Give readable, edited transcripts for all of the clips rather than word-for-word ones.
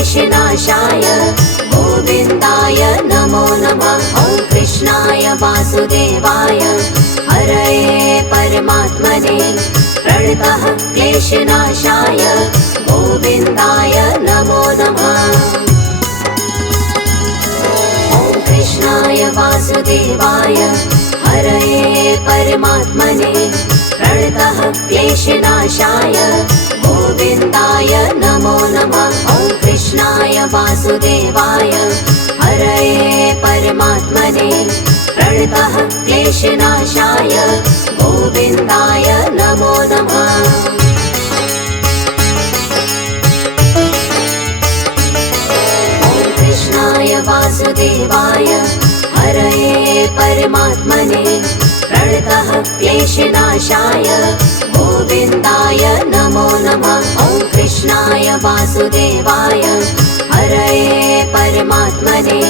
क्लेशनाशाय गोविन्दाय नमो नमः। ॐ कृष्णाय वासुदेवाय हरये परमात्मने प्रणतः क्लेशनाशाय गोविन्दाय नमो नमः। ॐ कृष्णाय वासुदेवाय हरये परमात्मने प्रणतः क्लेशनाशाय गोविन्दाय नमो नमः। ॐ कृष्णाय वासुदेवाय हरये परमात्मने प्रणतः क्लेशनाशाय गोविन्दाय नमो नमः। ॐ कृष्णाय वासुदेवाय हरये परमात्मने प्रणतः क्लेशनाशाय गोविन्दाय नमो नमः। ॐ कृष्णाय वासुदेवाय हरये परमात्मने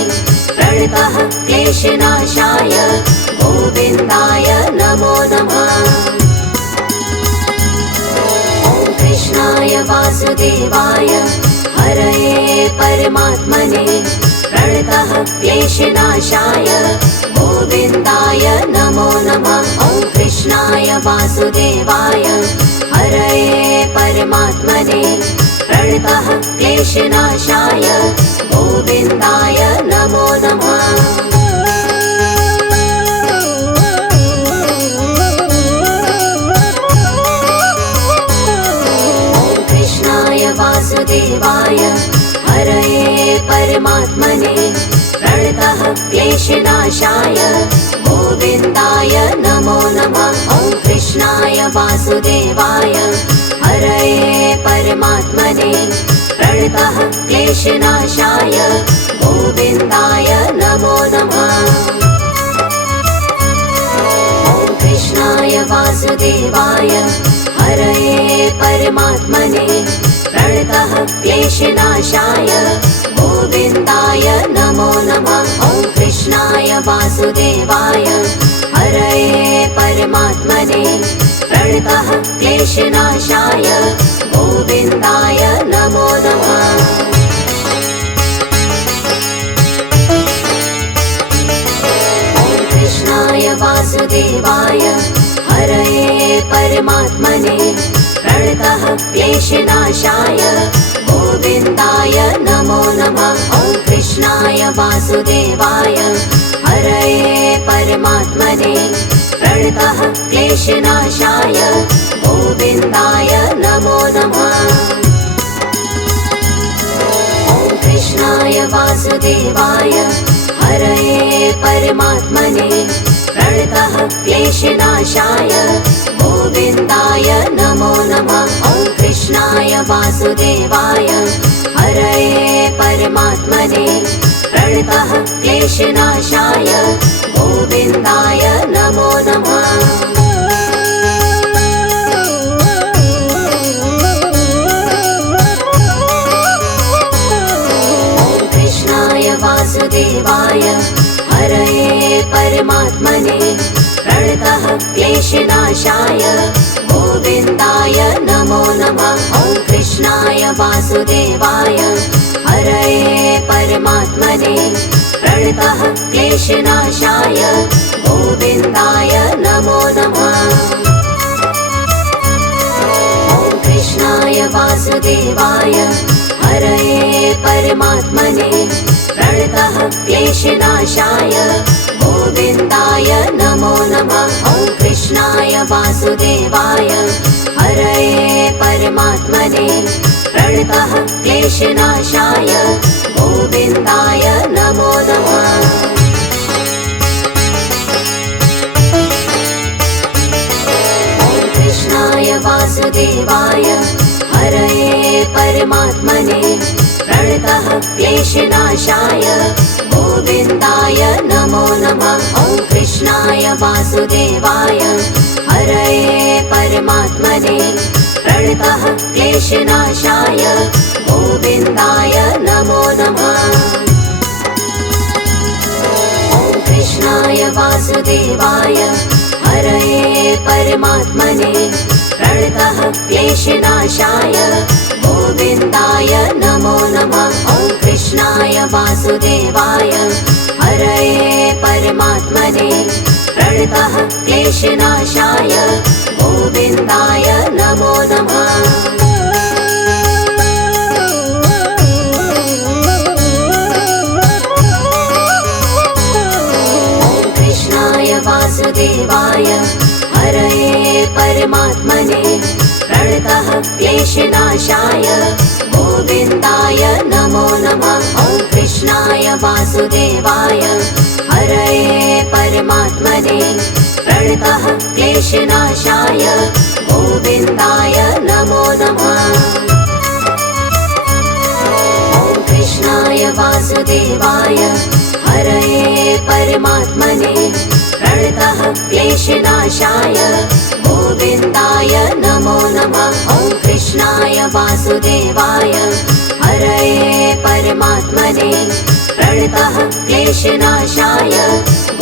प्रणतः क्लेशनाशाय गोविन्दाय नमो नमः। ॐ कृष्णाय वासुदेवाय हरये परमात्मने प्रणतः क्लेशनाशाय गोविन्दाय नमो नमः। ॐ कृष्णाय वासुदेवाय हरये परमात्मने प्रणतः क्लेशनाशाय गोविन्दाय नमो नमः। ॐ कृष्णाय वासुदेवाय हरये परमात्मने प्रणतः क्लेशनाशाय गोविन्दाय नमो नमः। ॐ कृष्णाय वासुदेवाय हरये परमात्मने प्रणतः क्लेशनाशाय गोविन्दाय नमो नमः। ॐ कृष्णाय वासुदेवाय हरये परमात्मने प्रणतः क्लेशनाशाय गोविन्दाय नमो नमः। ॐ कृष्णाय वासुदेवाय हरये परमात्मने प्रणतः क्लेशनाशाय गोविन्दाय नमो नमः। ॐ कृष्णाय वासुदेवाय हरये परमात्मने प्रणतः क्लेशनाशाय गोविन्दाय नमो नमः। ॐ कृष्णाय वासुदेवाय हरये परमात्मने प्रणतः क्लेशनाशाय गोविन्दाय नमो नमः। ॐ कृष्णाय वासुदेवाय हरये परमात्मने प्रणतः क्लेशनाशाय गोविन्दाय नमो नमः। ॐ कृष्णाय वासुदेवाय हरये परमात्मने प्रणतः क्लेशनाशाय गोविन्दाय नमो नमः। ॐ कृष्णाय वासुदेवाय हरये परमात्मने प्रणतः क्लेशनाशाय गोविन्दाय नमो नमः। ॐ कृष्णाय वासुदेवाय हरये परमात्मने प्रणतः क्लेशनाशाय गोविन्दाय नमो नमः। ॐ कृष्णाय वासुदेवाय हरये परमात्मने प्रणतः क्लेशनाशाय गोविन्दाय नमो नमः। ॐ कृष्णाय वासुदेवाय हरये परमात्मने प्रणतः क्लेशनाशाय गोविन्दाय नमो नमः। ॐ कृष्णाय वासुदेवाय हरये परमात्मने प्रणतः क्लेशनाशाय गोविन्दाय नमो नमः। ॐ कृष्णाय वासुदेवाय हरये परमात्मने प्रणतः क्लेशनाशाय गोविन्दाय नमो नमः। ॐ कृष्णाय वासुदेवाय हरये परमात्मने प्रणतः क्लेशनाशाय गोविन्दाय नमो नमः। वासुदेवाय हरये परमात्मने प्रणतः क्लेशनाशाय गोविन्दाय नमो नमः। वासुदेवाय हरये परमात्मने प्रणतः क्लेशनाशाय गोविन्दाय नमो नमः। ॐ कृष्णाय वासुदेवाय हरये परमात्मने प्रणतः क्लेशनाशाय गोविन्दाय नमो नमः। ॐ कृष्णाय वासुदेवाय हरये परमात्मने प्रणतः क्लेशनाशाय गोविन्दाय नमो नमः। ॐ कृष्णाय वासुदेवाय हरये परमात्मने प्रणतः क्लेशनाशाय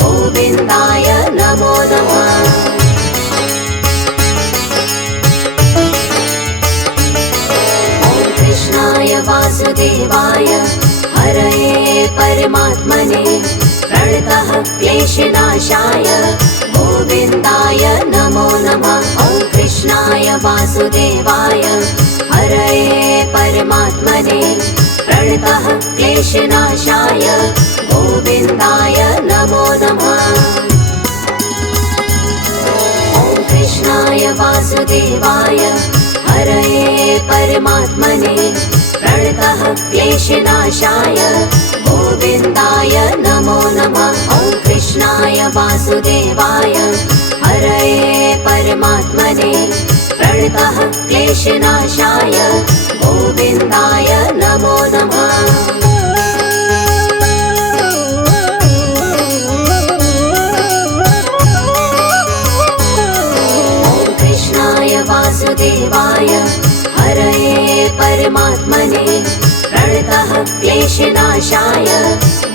गोविन्दाय नमो नमः। ॐ कृष्णाय वासुदेवाय हरये परमात्मने प्रणतः क्लेशनाशाय गोविन्दाय नमो नमः। ॐ कृष्णाय वासुदेवाय हरये परमात्मने प्रणतः क्लेशनाशाय गोविन्दाय नमो नमः। ॐ कृष्णाय वासुदेवाय हरये परमात्मने प्रणतः क्लेशनाशाय गोविन्दाय नमो नमः। ॐ कृष्णाय वासुदेवाय हरये परमात्मने प्रणतः क्लेशनाशाय गोविन्दाय नमो नमः। ॐ कृष्णाय वासुदेवाय हरये परमात्मने प्रणतः क्लेशनाशाय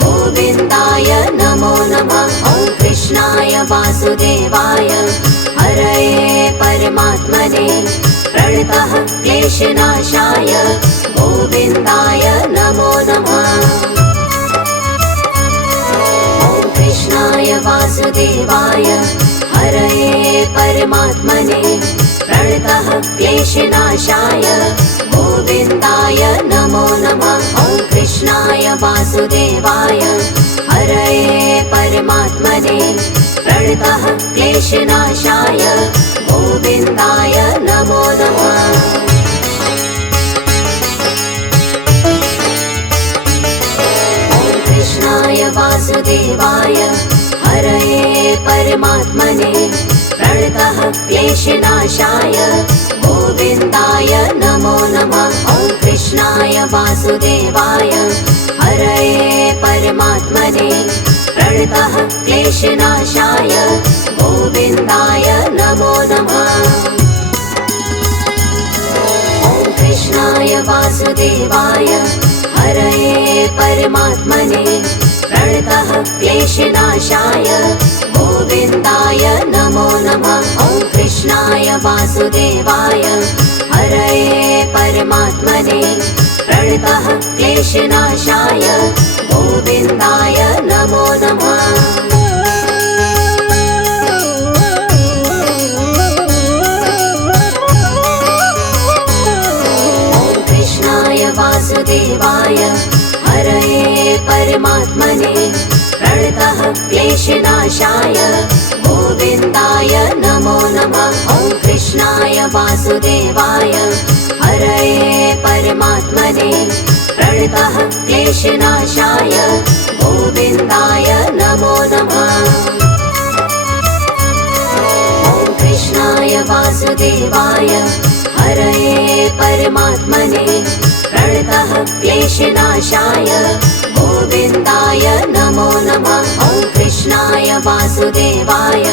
गोविन्दाय नमो नमः। ॐ कृष्णाय वासुदेवाय हरये परमात्मने प्रणतः क्लेशनाशाय गोविन्दाय नमो नमः। ॐ कृष्णाय वासुदेवाय हरये परमात्मने प्रणतः क्लेशनाशाय गोविन्दाय नमो नमः। ॐ कृष्णाय वासुदेवाय हरये परमात्मने प्रणतः क्लेशनाशाय गोविन्दाय नमो नमः। ॐ कृष्णाय वासुदेवाय हरये परमात्मने प्रणतः क्लेशनाशाय गोविन्दाय नमो नमः। ॐ कृष्णाय वासुदेवाय हरये परमात्मने प्रणतः क्लेशनाशाय गोविन्दाय नमो नमः। ॐ कृष्णाय वासुदेवाय हरये परमात्मने प्रणतः क्लेशनाशाय गोविन्दाय नमो नमः। ॐ कृष्णाय वासुदेवाय हरये परमात्मने प्रणतः क्लेशनाशाय गोविन्दाय नमो नमः। ॐ कृष्णाय वासुदेवाय हरये परमात्मने प्रणतः क्लेशनाशाय गोविन्दाय नमो नमः। ॐ कृष्णाय वासुदेवाय हरये परमात्मने प्रणतः क्लेशनाशाय गोविन्दाय नमो नमः। ॐ कृष्णाय वासुदेवाय हरये परमात्मने प्रणतः क्लेशनाशाय गोविन्दाय नमो नमः। ॐ कृष्णाय वासुदेवाय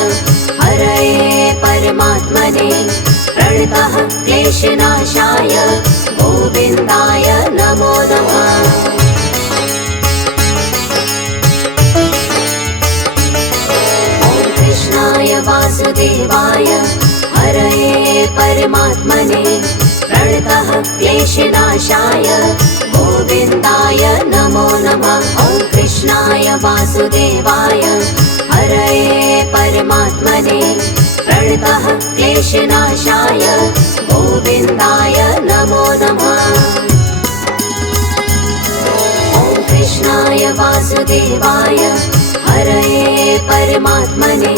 हरये परमात्मने प्रणतः क्लेशनाशाय गोविन्दाय नमो नमः। ॐ कृष्णाय वासुदेवाय हरये परमात्मने प्रणतः क्लेशनाशाय गोविन्दाय नमो नमः। वासुदेवाय हरये परमात्मने प्रणतः क्लेशनाशाय गोविन्दाय नमो नमः। ॐ कृष्णाय वासुदेवाय हरये परमात्मने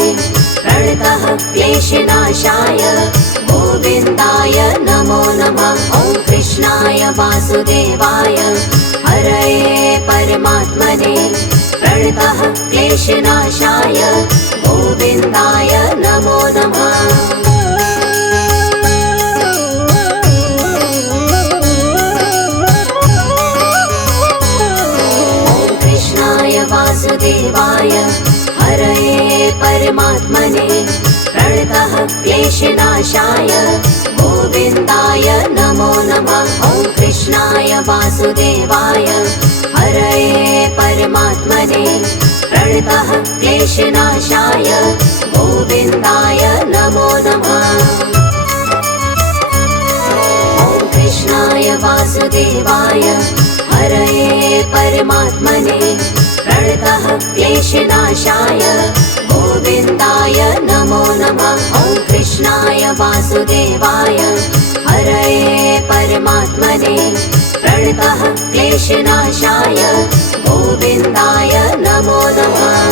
प्रणतः क्लेशनाशाय गोविन्दाय नमो नमः। ॐ कृष्णाय वासुदेवाय हरये परमात्मने प्रणतः क्लेशनाशाय गोविन्दाय नमो नमः। ॐ कृष्णाय वासुदेवाय हरये परमात्मने प्रणतः क्लेशनाशाय गोविन्दाय नमो नमः। ॐ कृष्णाय वासुदेवाय हरये परमात्मने प्रणतः क्लेशनाशाय गोविन्दाय नमो नमः। ॐ कृष्णाय वासुदेवाय हरये परमात्मने प्रणतः क्लेशनाशाय गोविन्दाय नमो नमः। ॐ कृष्णाय वासुदेवाय हरये परमात्मने प्रणतः क्लेशनाशाय गोविन्दाय नमो नमः।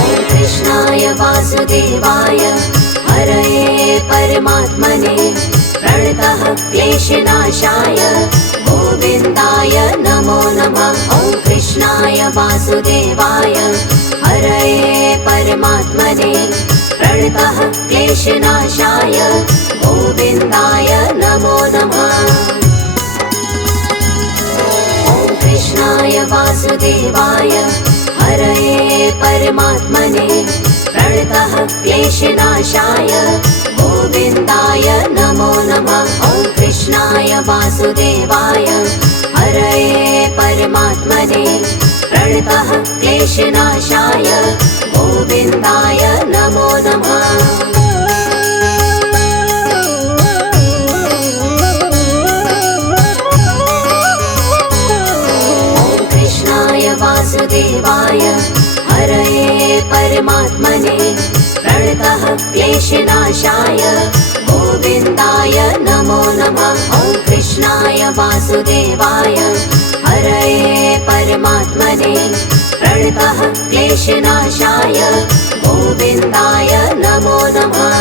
ॐ कृष्णाय वासुदेवाय हरये परमात्मने प्रणतः क्लेशनाशाय गोविन्दाय नमो नमः। ॐ कृष्णाय वासुदेवाय हरये परमात्मने प्रणतः क्लेशनाशाय गोविन्दाय नमो नमः। ॐ कृष्णाय वासुदेवाय हरये परमात्मने प्रणतः क्लेशनाशाय गोविन्दाय नमो नमः। ॐ कृष्णाय वासुदेवाय हरये परमात्मने प्रणतः क्लेशनाशाय गोविन्दाय नमो नमः। ॐ कृष्णाय वासुदेवाय हरये परमात्मने प्रणतः क्लेशनाशाय गोविन्दाय नमो नमः। ॐ कृष्णाय वासुदेवाय हरये परमात्मने प्रणतः क्लेशनाशाय गोविन्दाय नमो नमः।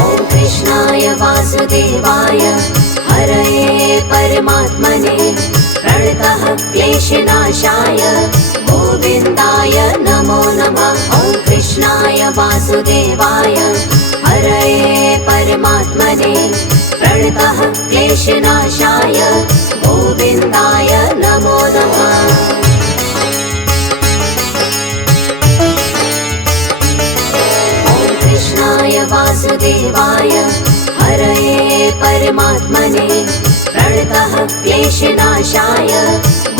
ॐ कृष्णाय वासुदेवाय हरये परमात्मने प्रणतः क्लेशनाशाय गोविन्दाय नमो नमः। ॐ कृष्णाय वासुदेवाय हरये परमात्मने प्रणतः क्लेशनाशाय गोविन्दाय नमो नमः। ॐ कृष्णाय वासुदेवाय हरये परमात्मने प्रणतः क्लेशनाशाय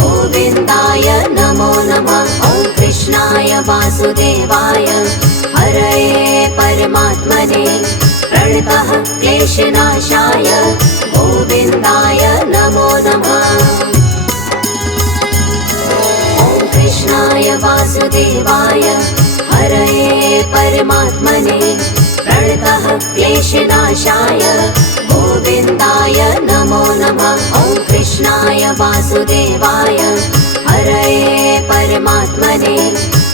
गोविन्दाय नमो नमः। ॐ कृष्णाय वासुदेवाय हरये परमात्मने प्रणतः क्लेशनाशाय गोविन्दाय नमो नमः। ॐ कृष्णाय वासुदेवाय हरये परमात्मने प्रणतः क्लेशनाशाय गोविन्दाय नमो नमः। ॐ कृष्णाय वासुदेवाय हरये परमात्मने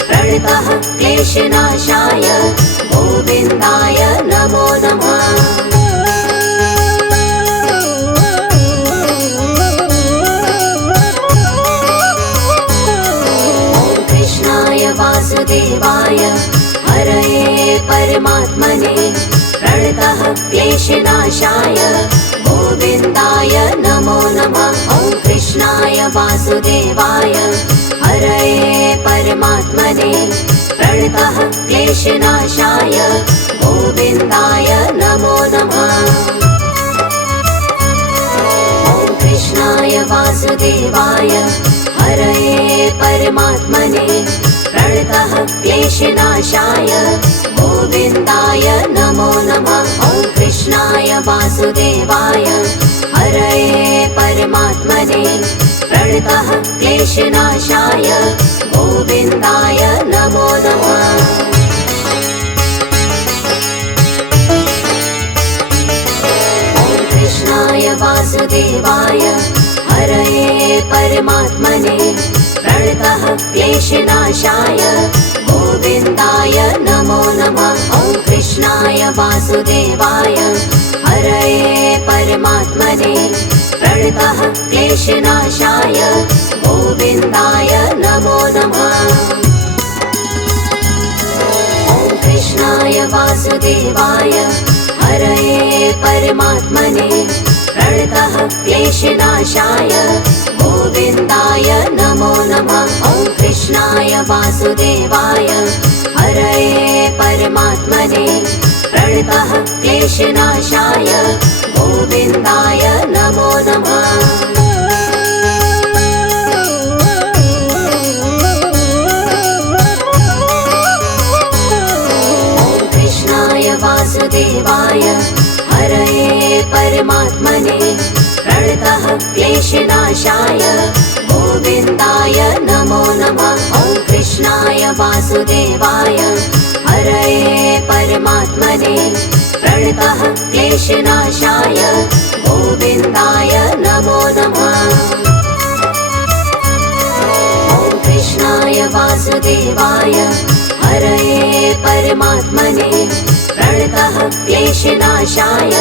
प्रणतः क्लेशनाशाय गोविन्दाय नमो नमः। ॐ कृष्णाय वासुदेवाय हरये परमात्मने प्रणतः क्लेशनाशाय गोविन्दाय नमो नमः। ॐ कृष्णाय वासुदेवाय हरये परमात्मने प्रणतः क्लेशनाशाय गोविन्दाय नमो नमः। ॐ कृष्णाय वासुदेवाय हरये परमात्मने प्रणतः क्लेशनाशाय गोविन्दाय नमो नमः। ॐ कृष्णाय वासुदेवाय क्लेशनाशाय गोविन्दाय नमो नमः। कृष्णाय वासुदेवाय हरये परमात्मने प्रणतः क्लेशनाशाय गोविन्दाय नमो नमः। ॐ कृष्णाय वासुदेवाय हरये परमात्मने प्रणतः क्लेशनाशाय गोविन्दाय नमो नमः। ॐ कृष्णाय वासुदेवाय हरये परमात्मने प्रणतः क्लेशनाशाय गोविन्दाय नमो नमः। ॐ कृष्णाय वासुदेवाय हरये परमात्मने प्रणतः क्लेशनाशाय गोविन्दाय नमो नमः। वासुदेवाय हरये परमात्मने प्रणतः क्लेशनाशाय गोविन्दाय नमो नमः। ॐ कृष्णाय वासुदेवाय हरये परमात्मने प्रणतः क्लेशनाशाय गोविन्दाय नमो नमः। ॐ कृष्णाय वासुदेवाय हरये परमात्मने प्रणतः क्लेशनाशाय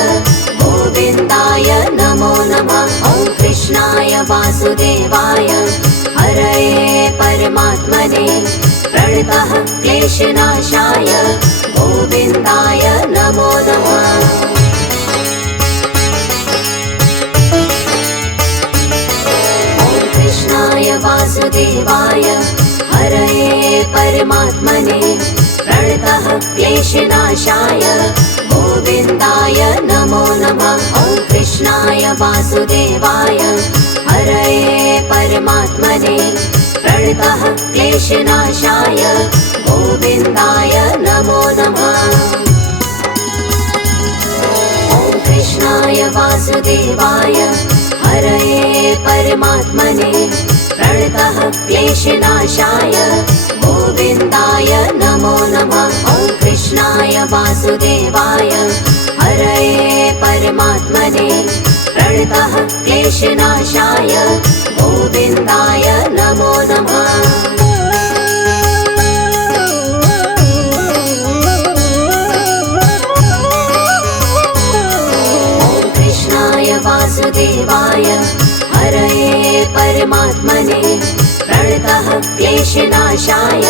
गोविन्दाय नमो नमः। ॐ कृष्णाय वासुदेवाय हरये परमात्मने प्रणतः क्लेशनाशाय गोविन्दाय नमो नमः। ॐ कृष्णाय वासुदेवाय हरये परमात्मने प्रणतः क्लेशनाशाय गोविन्दाय नमो नमः। ॐ कृष्णाय वासुदेवाय हरये परमात्मने प्रणतः क्लेशनाशाय गोविन्दाय नमो नमः। ॐ कृष्णाय वासुदेवाय हरये परमात्मने प्रणतः क्लेशनाशाय गोविन्दाय नमो नमः। ॐ कृष्णाय वासुदेवाय हरये परमात्मने प्रणतः क्लेशनाशाय गोविन्दाय नमो नमः। वासुदेवाय हरये परमात्मने प्रणतः क्लेशनाशाय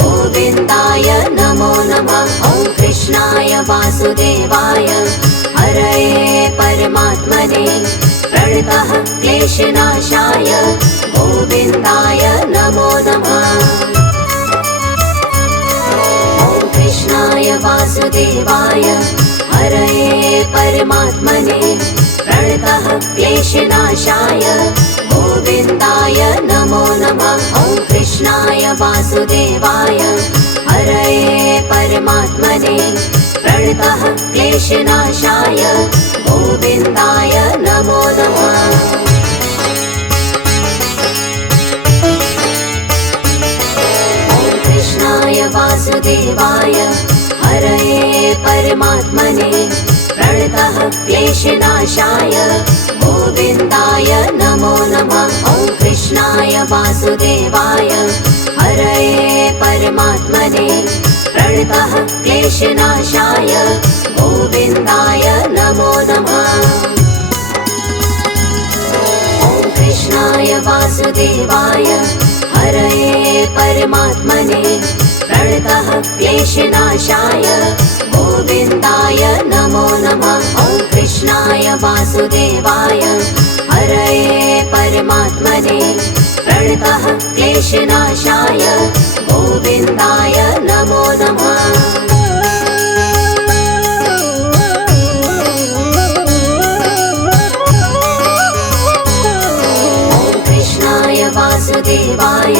गोविन्दाय नमो नमः। ॐ कृष्णाय वासुदेवाय हरये परमात्मने प्रणतः क्लेशनाशाय गोविन्दाय नमो नमः। ॐ कृष्णाय वासुदेवाय हरये परमात्मने प्रणतः क्लेशनाशाय गोविन्दाय नमो नमः। ॐ कृष्णाय वासुदेवाय हरये परमात्मने प्रणतः क्लेशनाशाय गोविन्दाय नमो नमः। ॐ कृष्णाय वासुदेवाय हरये परमात्मने प्रणतः क्लेशनाशाय गोविन्दाय नमो नमः। ॐ कृष्णाय वासुदेवाय हरये परमात्मने प्रणतः क्लेशनाशाय गोविन्दाय नमो नमः। ॐ कृष्णाय वासुदेवाय हरये परमात्मने प्रणतः क्लेशनाशाय गोविन्दाय नमो नमः। ॐ कृष्णाय वासुदेवाय हरये परमात्मने प्रणतः क्लेशनाशाय गोविन्दाय नमो नमः। वासुदेवाय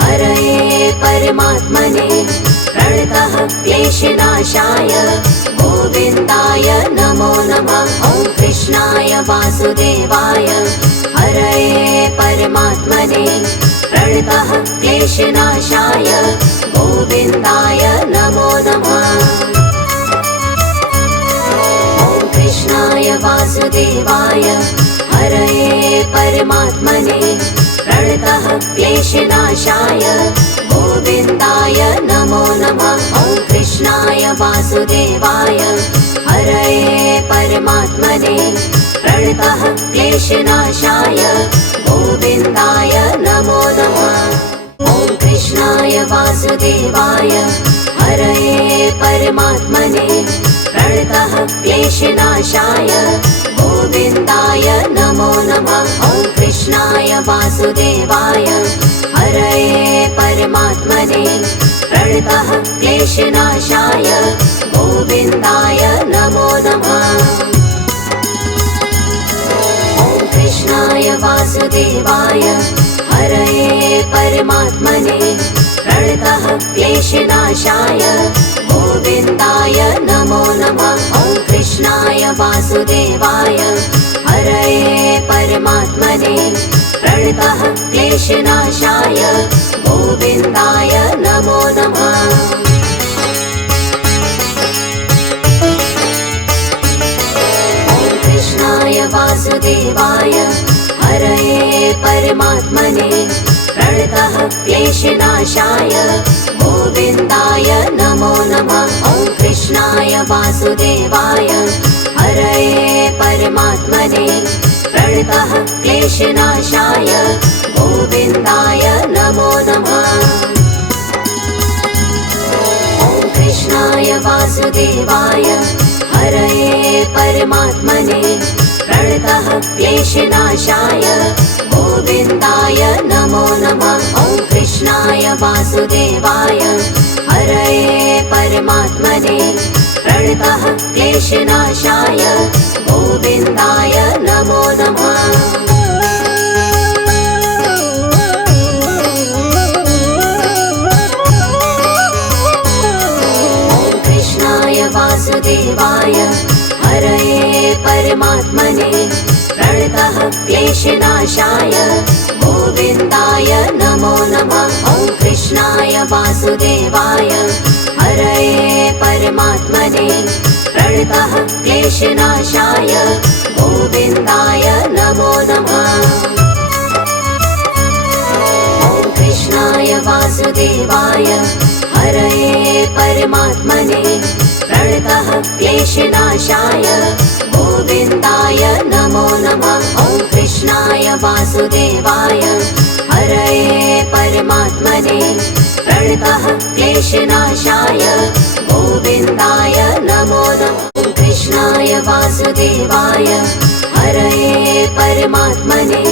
हरये परमात्मने प्रणतः क्लेशनाशाय गोविन्दाय नमो नमः। ॐ कृष्णाय वासुदेवाय हरये परमात्मने प्रणतः क्लेशनाशाय गोविन्दाय नमो नमः। ॐ कृष्णाय वासुदेवाय हरये परमात्मने प्रणतः क्लेशनाशाय गोविन्दाय नमो नमः। ॐ कृष्णाय वासुदेवाय हरये परमात्मने प्रणतः क्लेशनाशाय गोविन्दाय नमो नमः। ॐ कृष्णाय वासुदेवाय हरये परमात्मने प्रणतः क्लेशनाशाय गोविन्दाय नमो नमः। ॐ कृष्णाय वासुदेवाय हरये परमात्मने प्रणतः क्लेशनाशाय गोविन्दाय नमो नमः। ॐ कृष्णाय वासुदेवाय हरये परमात्मने प्रणतः क्लेशनाशाय गोविन्दाय नमो नमः। ॐ कृष्णाय वासुदेवाय हरये परमात्मने प्रणतः क्लेशनाशाय गोविन्दाय नमो नमः। ॐ कृष्णाय वासुदेवाय हरये परमात्मने प्रणतः क्लेशनाशाय गोविन्दाय नमो नमः। ॐ कृष्णाय वासुदेवाय हरये परमात्मने प्रणतः क्लेशनाशाय गोविन्दाय नमो नमः। ॐ कृष्णाय वासुदेवाय हरये परमात्मने प्रणतः क्लेशनाशाय गोविन्दाय नमो नमः। ॐ कृष्णाय वासुदेवाय हरये परमात्मने प्रणतः क्लेशनाशाय गोविन्दाय नमो नमः। ॐ कृष्णाय वासुदेवाय हरये परमात्मने प्रणतः क्लेशनाशाय गोविन्दाय नमो नमः। ॐ कृष्णाय वासुदेवाय हरये परमात्मने प्रणतः क्लेशनाशाय गोविन्दाय नमो नमः। ॐ कृष्णाय वासुदेवाय हरये परमात्मने प्रणतः क्लेशनाशाय गोविन्दाय नमो नमः। ॐ कृष्णाय वासुदेवाय हरये परमात्मने प्रणतः क्लेशनाशाय गोविन्दाय नमो नमः। ॐ कृष्णाय वासुदेवाय हरये परमात्मने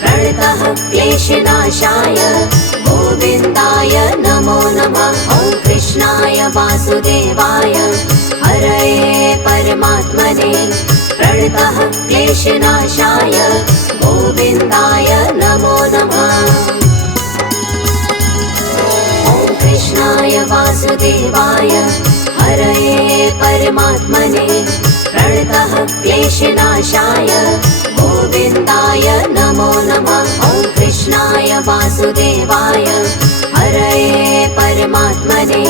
प्रणतः क्लेशनाशाय गोविन्दाय नमो नमः। ॐ कृष्णाय वासुदेवाय हरये परमात्मने प्रणतः क्लेशनाशाय गोविन्दाय नमो नमः। ॐ कृष्णाय वासुदेवाय हरये परमात्मने प्रणतः क्लेशनाशाय गोविन्दाय नमो नमः। ॐ कृष्णाय वासुदेवाय हरये परमात्मने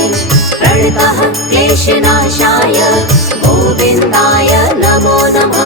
प्रणतः क्लेशनाशाय गोविन्दाय नमो नमः।